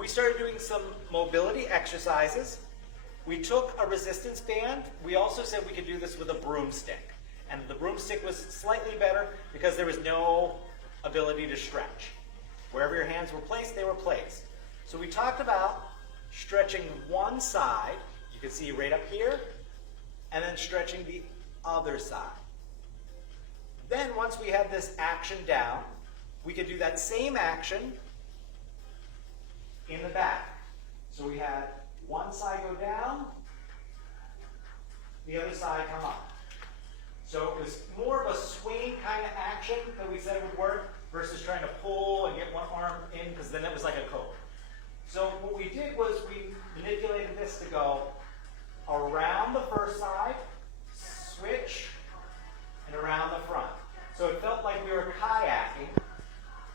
we started doing some mobility exercises. We took a resistance band. We also said we could do this with a broomstick. And the broomstick was slightly better because there was no ability to stretch. Wherever your hands were placed, they were placed. So we talked about stretching one side, you can see right up here, and then stretching the other side. Then once we had this action down, we could do that same action in the back. So we had one side go down, the other side come up. So it was more of a swing kind of action that we said it would work versus trying to pull and get one arm in, because then it was like a coat. So what we did was we manipulated this to go around the first side, switch, and around the front. So it felt like we were kayaking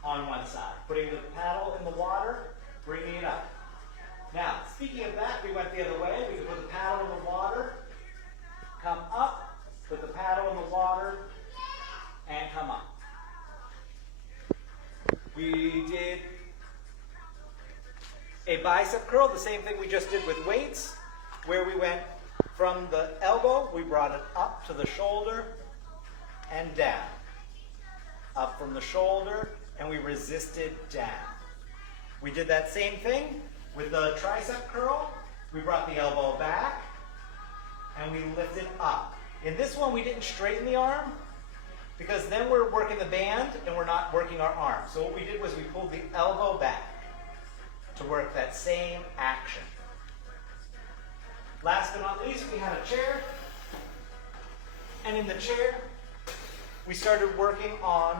on one side, putting the paddle in the water, bringing it up. Now, speaking of that, we went the other way. We could put the paddle in the water, come up, put the paddle in the water, and come up. We did a bicep curl, the same thing we just did with weights, where we went from the elbow, we brought it up to the shoulder and down. Up from the shoulder, and we resisted down. We did that same thing with the tricep curl. We brought the elbow back, and we lifted up. In this one, we didn't straighten the arm, because then we're working the band, and we're not working our arm. So what we did was we pulled the elbow back to work that same action. Last but not least, we had a chair. And in the chair, we started working on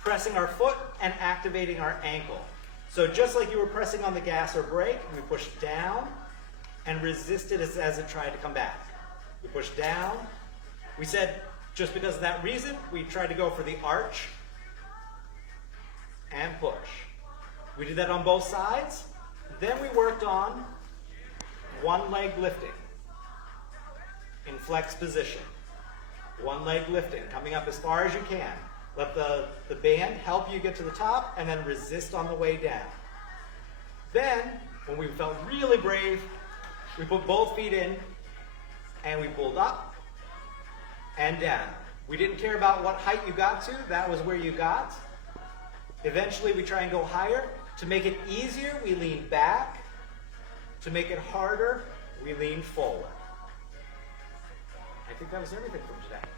pressing our foot and activating our ankle. So just like you were pressing on the gas or brake, we pushed down and resisted as it tried to come back. We pushed down. We said, just because of that reason, we tried to go for the arch and push. We did that on both sides. Then we worked on one leg lifting in flex position. One leg lifting, coming up as far as you can. Let the band help you get to the top, and then resist on the way down. Then, when we felt really brave, we put both feet in, and we pulled up and down. We didn't care about what height you got to, that was where you got. Eventually, we try and go higher. To make it easier, we lean back. To make it harder, we lean forward. I think that was everything from today.